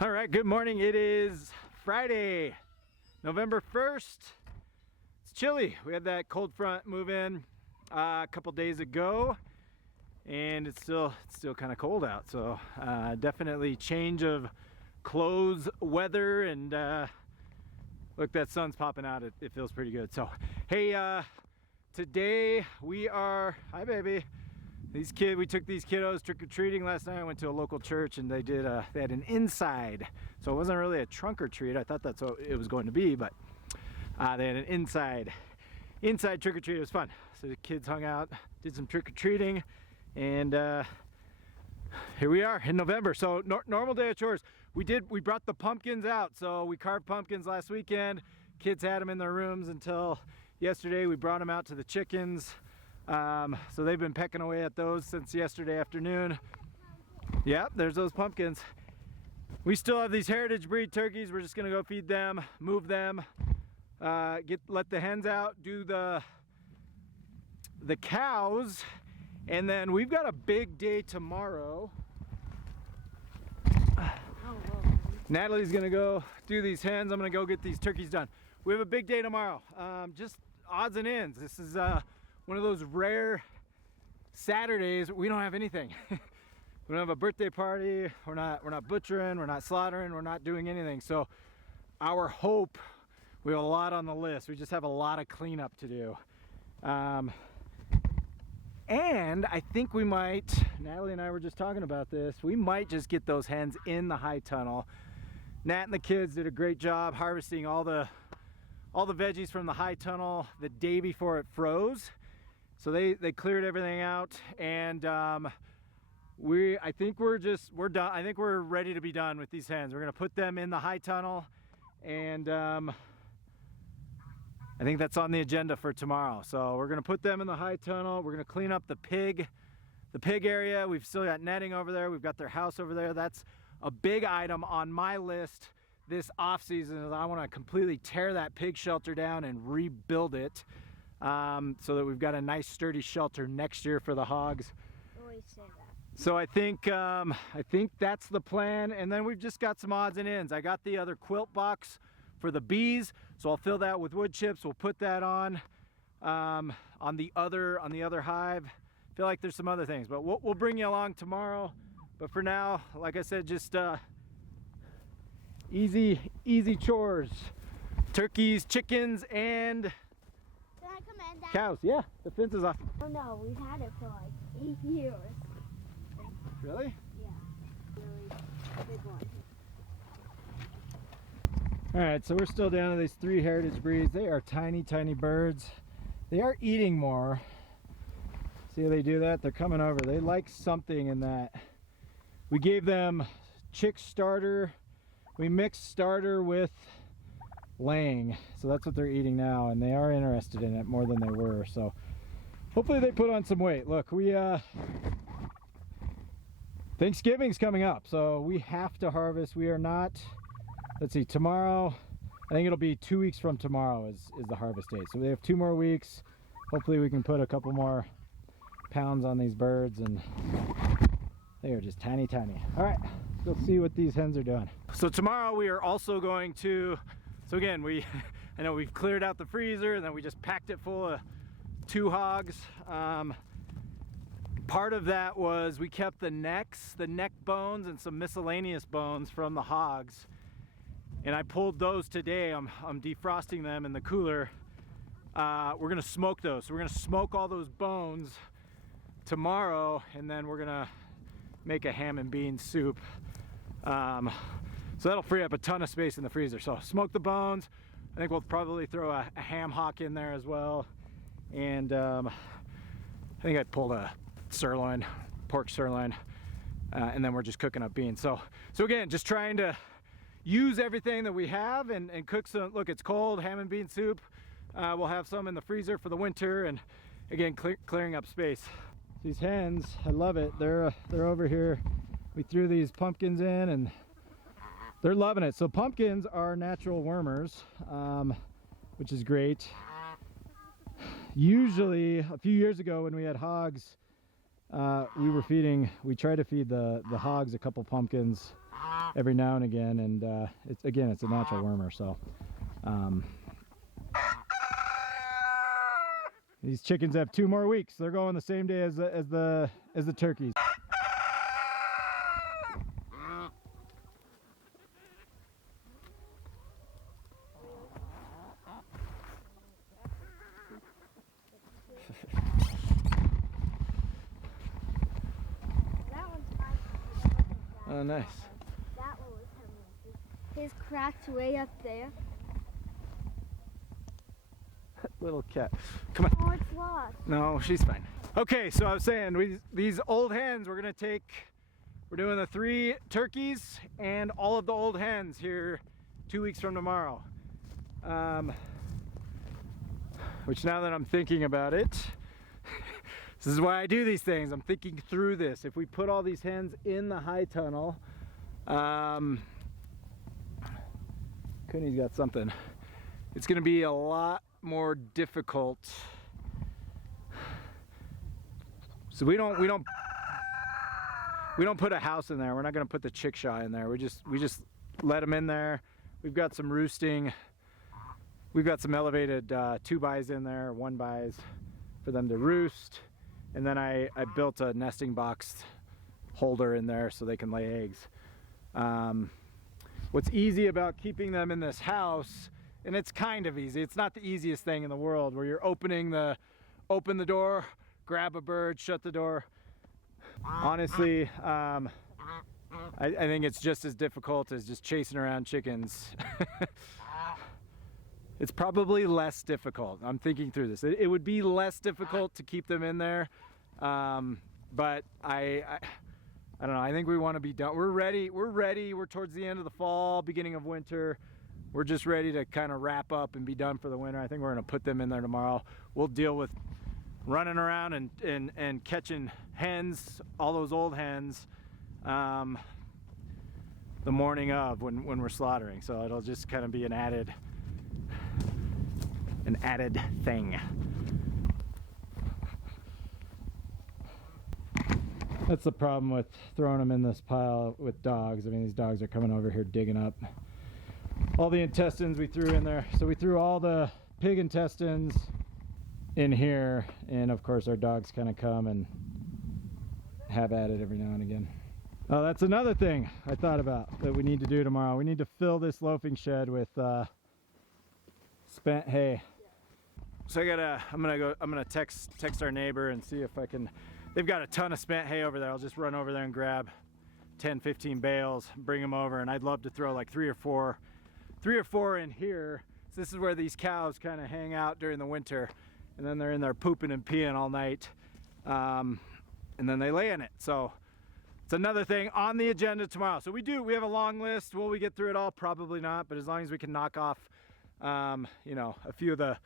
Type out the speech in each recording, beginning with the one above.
All right, good morning. It is Friday, November 1st. It's chilly. We had that cold front move in a couple days ago, and it's still kind of cold out. So definitely change of clothes, weather, and look, that sun's popping out. It feels pretty good. So hey, today we are, hi baby. We took these kiddos trick-or-treating last night. I went to a local church and they had an inside. So it wasn't really a trunk or treat. I thought that's what it was going to be, but they had an inside trick-or-treat. It was fun. So the kids hung out, did some trick-or-treating, and here we are in November. So normal day of chores. We brought the pumpkins out. So we carved pumpkins last weekend. Kids had them in their rooms until yesterday. We brought them out to the chickens. So they've been pecking away at those since yesterday afternoon. Yep, there's those pumpkins. We still have these heritage breed turkeys. We're just gonna go feed them, move them, let the hens out, do the cows, and then we've got a big day tomorrow. Natalie's gonna go do these hens. I'm gonna go get these turkeys done. We have a big day tomorrow. Just odds and ends. This is one of those rare Saturdays we don't have anything. We don't have a birthday party. We're not butchering. We're not slaughtering. We're not doing anything. So our hope, we have a lot on the list. We just have a lot of cleanup to do. And I think we might, Natalie and I were just talking about this, we might just get those hens in the high tunnel. Nat and the kids did a great job harvesting all the veggies from the high tunnel the day before it froze. So they cleared everything out, and I think we're done. I think we're ready to be done with these hens. We're gonna put them in the high tunnel, and I think that's on the agenda for tomorrow. So we're gonna put them in the high tunnel. We're gonna clean up the pig area. We've still got netting over there. We've got their house over there. That's a big item on my list this off season. Is I want to completely tear that pig shelter down and rebuild it. So that we've got a nice sturdy shelter next year for the hogs. Always say that. So I think that's the plan, and then we've just got some odds and ends. I got the other quilt box for the bees, so I'll fill that with wood chips. We'll put that on the other hive. I feel like there's some other things, but we'll bring you along tomorrow. But for now, like I said, just easy chores: turkeys, chickens, and Come in, Dad. cows. Yeah, the fence is off. Oh no, we've had it for like 8 years. Really? Yeah, really big one. All right, so we're still down to these 3 heritage breeds. They are tiny birds. They are eating more. See how they do that? They're coming over. They like something in that. We gave them chick starter. We mixed starter with laying, so that's what they're eating now, and they are interested in it more than they were. So hopefully they put on some weight. Look, Thanksgiving's coming up, so we have to harvest. We are not, let's see, tomorrow, I think it'll be 2 weeks from tomorrow is the harvest date. So we have 2 more weeks. Hopefully we can put a couple more pounds on these birds, and they are just tiny. All right, let's see what these hens are doing. So tomorrow we are also going to, so again, I know we've cleared out the freezer, and then we just packed it full of 2 hogs. Part of that was we kept the neck bones and some miscellaneous bones from the hogs, and I pulled those today. I'm defrosting them in the cooler. We're gonna smoke those. So we're gonna smoke all those bones tomorrow, and then we're gonna make a ham and bean soup. So that'll free up a ton of space in the freezer. So smoke the bones. I think we'll probably throw a ham hock in there as well. And I think I pulled a pork sirloin, and then we're just cooking up beans. So again, just trying to use everything that we have and cook some. Look, it's cold, ham and bean soup. We'll have some in the freezer for the winter, and again, clearing up space. These hens, I love it. They're over here. We threw these pumpkins in, and they're loving it. So pumpkins are natural wormers, which is great. Usually, a few years ago when we had hogs, we tried to feed the hogs a couple pumpkins every now and again, and it's a natural wormer. So these chickens have 2 more weeks. They're going the same day as the turkeys. Oh, nice. That one was coming. His cracked way up there. Little cat. Come on. Oh, it's lost. No, she's fine. Okay, so I was saying, these old hens, we're doing the 3 turkeys and all of the old hens here 2 weeks from tomorrow. Which, now that I'm thinking about it, this is why I do these things. I'm thinking through this. If we put all these hens in the high tunnel, Cooney's got something. It's gonna be a lot more difficult. So we don't put a house in there. We're not gonna put the chickshaw in there. We just let them in there. We've got some roosting. We've got some elevated 2-bys in there, 1-bys for them to roost. And then I built a nesting box holder in there so they can lay eggs. What's easy about keeping them in this house, and it's kind of easy, it's not the easiest thing in the world, where you're open the door, grab a bird, shut the door. Honestly, I think it's just as difficult as just chasing around chickens. It's probably less difficult. I'm thinking through this. It would be less difficult to keep them in there, but I don't know. I think we want to be done. We're ready. We're towards the end of the fall, beginning of winter. We're just ready to kind of wrap up and be done for the winter. I think we're going to put them in there tomorrow. We'll deal with running around and catching hens, all those old hens, the morning of when we're slaughtering. So it'll just kind of be an added thing. That's the problem with throwing them in this pile with dogs. I mean, these dogs are coming over here digging up all the intestines we threw in there. So we threw all the pig intestines in here, and of course our dogs kind of come and have at it every now and again. Oh, that's another thing I thought about that we need to do tomorrow. We need to fill this loafing shed with spent hay. So I'm gonna text our neighbor and see if I can. They've got a ton of spent hay over there. I'll just run over there and grab 10-15 bales, bring them over, and I'd love to throw like three or four in here. So this is where these cows kind of hang out during the winter, and then they're in there pooping and peeing all night, and then they lay in it. So it's another thing on the agenda tomorrow. So we have a long list. Will we get through it all? Probably not, but as long as we can knock off you know, a few of the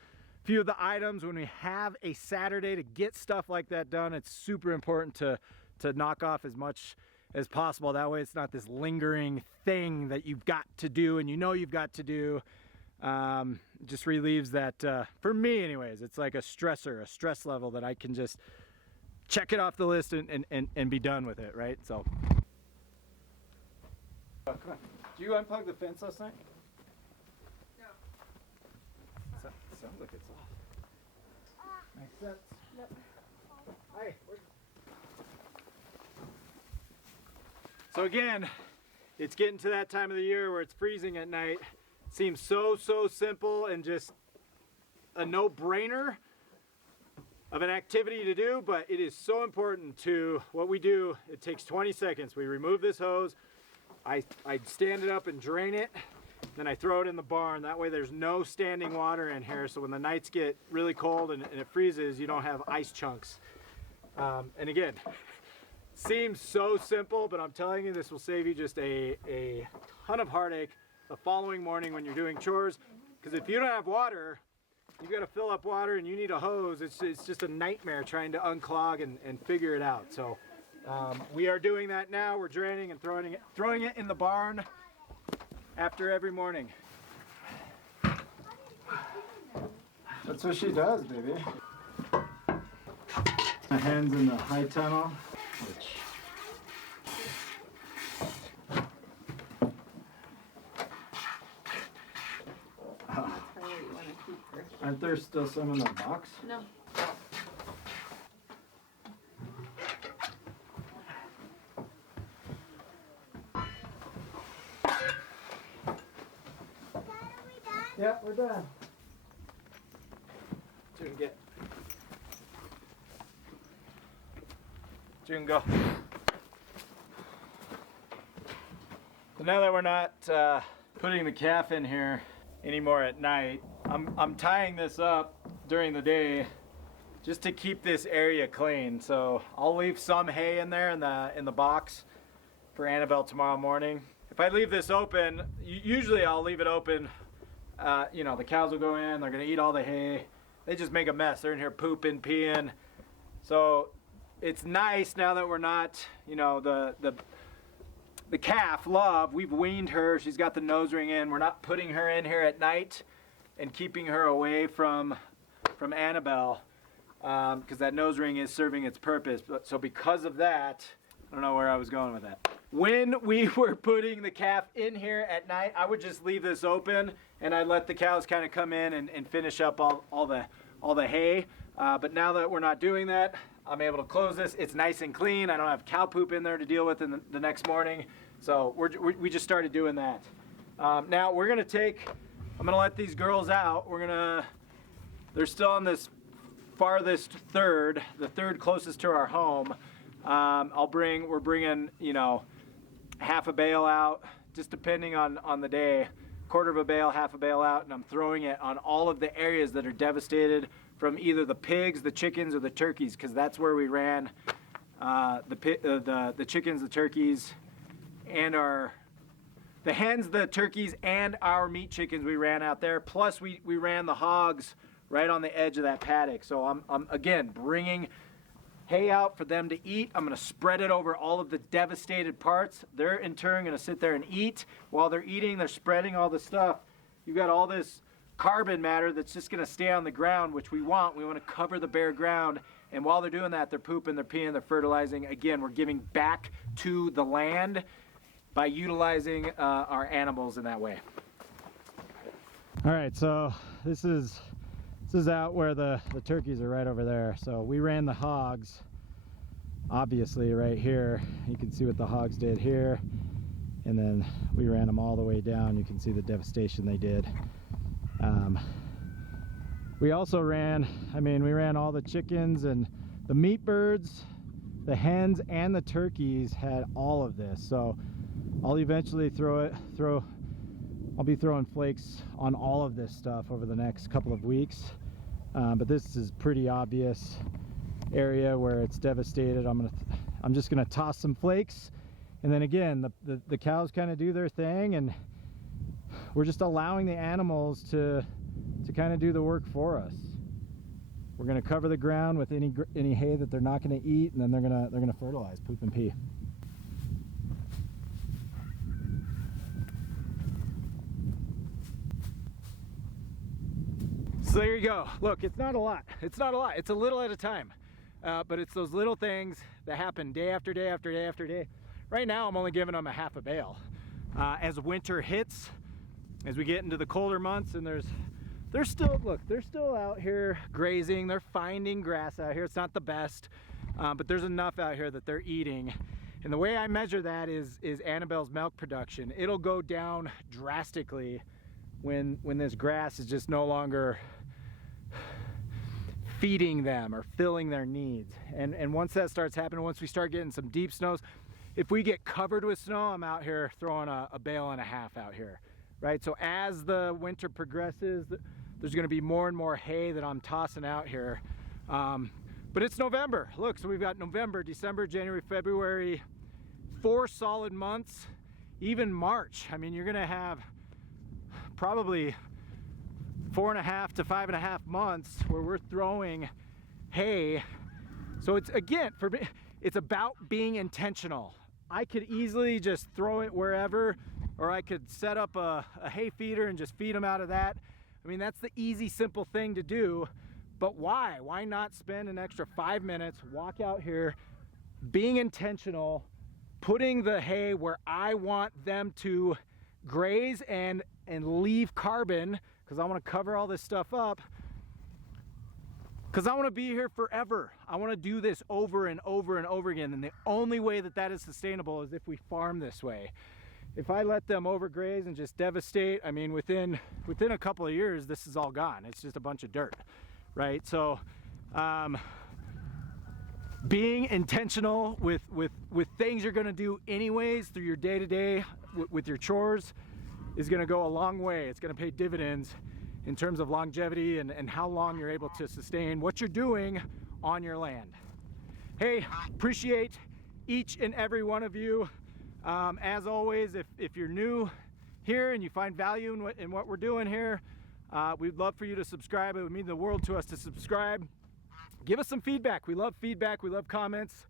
items when we have a Saturday to get stuff like that done. It's super important to knock off as much as possible. That way it's not this lingering thing that you've got to do and you know you've got to do. Just relieves that, for me anyways, it's like a stress level that I can just check it off the list and be done with it, right? So, oh, come on. Did you unplug the fence last night? Sounds like it's off. Makes sense. Yep. Hi. So again, it's getting to that time of the year where it's freezing at night. Seems so simple and just a no-brainer of an activity to do, but it is so important to what we do. It takes 20 seconds. We remove this hose. I stand it up and drain it. Then I throw it in the barn. That way there's no standing water in here, so when the nights get really cold and it freezes, you don't have ice chunks. And again, seems so simple, but I'm telling you, this will save you just a ton of heartache the following morning when you're doing chores. Because if you don't have water, you've got to fill up water and you need a hose. It's just a nightmare trying to unclog and figure it out. So we are doing that now. We're draining and throwing it in the barn after every morning. That's what she does, baby. My hens in the high tunnel, which Aren't there still some in the box? No. Yeah, we're done. June, go. So now that we're not putting the calf in here anymore at night, I'm tying this up during the day just to keep this area clean. So I'll leave some hay in there in the box for Annabelle tomorrow morning. If I leave this open, usually I'll leave it open. You know, the cows will go in, they're gonna eat all the hay. They just make a mess. They're in here pooping, peeing. So it's nice now that we're not, you know, the calf, Love, we've weaned her. She's got the nose ring in. We're not putting her in here at night and keeping her away from Annabelle, because that nose ring is serving its purpose. So because of that, I don't know where I was going with that. When we were putting the calf in here at night, I would just leave this open and I'd let the cows kind of come in and finish up all the hay. But now that we're not doing that, I'm able to close this. It's nice and clean. I don't have cow poop in there to deal with in the next morning. So we just started doing that. Now we're gonna I'm gonna let these girls out. They're still on this farthest third, the third closest to our home. We're bringing, you know, half a bale out, just depending on the day, quarter of a bale, half a bale out, and I'm throwing it on all of the areas that are devastated from either the pigs, the chickens, or the turkeys, because that's where we ran the chickens, the turkeys, and the hens, the turkeys, and our meat chickens we ran out there. Plus we ran the hogs right on the edge of that paddock. So I'm again bringing hay out for them to eat. I'm going to spread it over all of the devastated parts. They're in turn going to sit there and eat. While they're eating, they're spreading all the stuff. You've got all this carbon matter that's just going to stay on the ground, which we want. We want to cover the bare ground. And while they're doing that, they're pooping, they're peeing, they're fertilizing. Again, we're giving back to the land by utilizing our animals in that way. All right, so this is out where the turkeys are, right over there. So we ran the hogs, obviously right here. You can see what the hogs did here. And then we ran them all the way down. You can see the devastation they did. We also ran all the chickens and the meat birds, the hens and the turkeys had all of this. So I'll eventually I'll be throwing flakes on all of this stuff over the next couple of weeks. But this is pretty obvious area where it's devastated. I'm just gonna toss some flakes, and then again the cows kind of do their thing, and we're just allowing the animals to kind of do the work for us. We're gonna cover the ground with any hay that they're not gonna eat, and then they're gonna fertilize, poop and pee. So there you go. Look, it's not a lot. It's not a lot. It's a little at a time. But it's those little things that happen day after day after day after day. Right now, I'm only giving them a half a bale. As winter hits, as we get into the colder months, and they're still out here grazing. They're finding grass out here. It's not the best, but there's enough out here that they're eating. And the way I measure that is Annabelle's milk production. It'll go down drastically when this grass is just no longer feeding them or filling their needs. And once that starts happening, once we start getting some deep snows, if we get covered with snow, I'm out here throwing a bale and a half out here, right? So as the winter progresses, there's gonna be more and more hay that I'm tossing out here. But it's November. Look, so we've got November, December, January, February, 4 solid months, even March. I mean, you're gonna have probably 4.5 to 5.5 months where we're throwing hay. So it's, again, for me, it's about being intentional. I could easily just throw it wherever, or I could set up a hay feeder and just feed them out of that. I mean, that's the easy, simple thing to do. But why? Why not spend an extra 5 minutes, walk out here, being intentional, putting the hay where I want them to graze and leave carbon, because I want to cover all this stuff up. Because I want to be here forever. I want to do this over and over and over again. And the only way that that is sustainable is if we farm this way. If I let them overgraze and just devastate, I mean, within a couple of years, this is all gone. It's just a bunch of dirt, right? So being intentional with things you're going to do anyways through your day-to-day with your chores is going to go a long way. It's going to pay dividends in terms of longevity and how long you're able to sustain what you're doing on your land. Hey, appreciate each and every one of you. As always, if you're new here and you find value in what we're doing here, we'd love for you to subscribe. It would mean the world to us to subscribe. Give us some feedback. We love feedback. We love comments.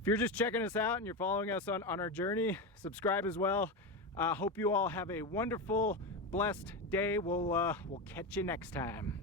If you're just checking us out and you're following us on our journey, subscribe as well. Hope you all have a wonderful, blessed day. We'll catch you next time.